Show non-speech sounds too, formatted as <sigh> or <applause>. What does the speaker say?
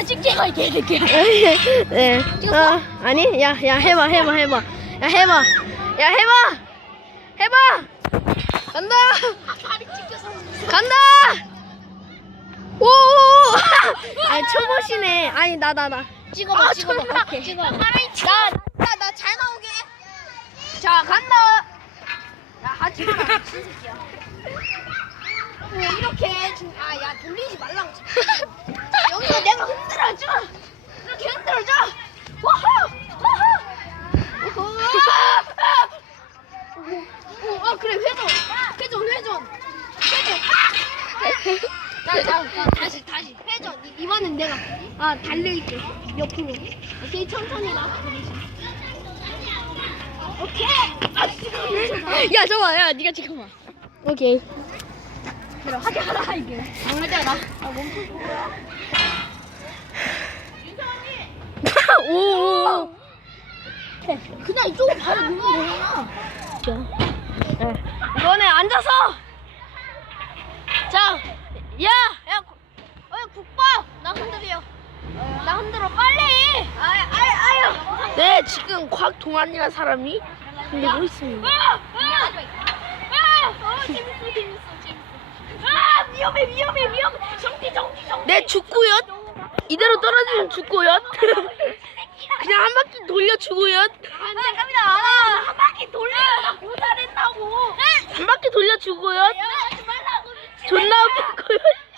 내가 찍지 마, 개새끼야. 네. 어, 아니, 야, 야, 해봐, 해봐, 해봐. 야, 해봐. 야, 해봐. 해봐. 간다. 다리 찍혀서. 간다. 오. <laughs> 아니 초보시네. 아니 나 나 나. 찍어봐, 아, 찍어봐. 존나. 오케이. 찍어봐. 나, 나 잘 나오게. 자 간다. 야 하지 마. 미친 새끼야. 뭐 이렇게 중... 아, 야, 돌리지 말라고. 자, <laughs> 여기서 내가 흔들어줘. 이렇게 흔들어줘. 와하! 와하! 우후. 오, 아, 그래, 회전. 회전, 회전. 회전. 자, 자, 자, 다시, 다시. 회전. 이- 이번엔 내가, 아, 달릴게. 옆으로. 오케이, 천천히 가. 오케이. 아, 지금. 야 잠깐 야 네가 지금 와. 오케이. 그래, 하자, 하자, 이게. 하자, 나. 아, 멈춰. 오. 오. 그냥 이쪽으로 바로 누르면 되잖아. 네. 이번에 앉아서. 자, 야, 야, 구- 어, 국밥. 나 흔들려. 나 흔들어 빨리. 아유, 아유, 아유. 네, 지금 곽 동안이라는 사람이 흔들고 있습니다. 아, 아, 아, 어, 재밌어, 재밌어, 재밌어. 아, 위험해, 위험해, 위험해. 정지, 정지, 정지. 네, 죽고요. 이대로 떨어지면 죽고요. <laughs> 그냥 한 바퀴 돌려 주고요. 아, 갑니다. 아, 한 바퀴 돌리다가 고살했다고. 한 바퀴 돌려 주고요. 야, 하지 말라고. 미친 존나 바퀴 돌리면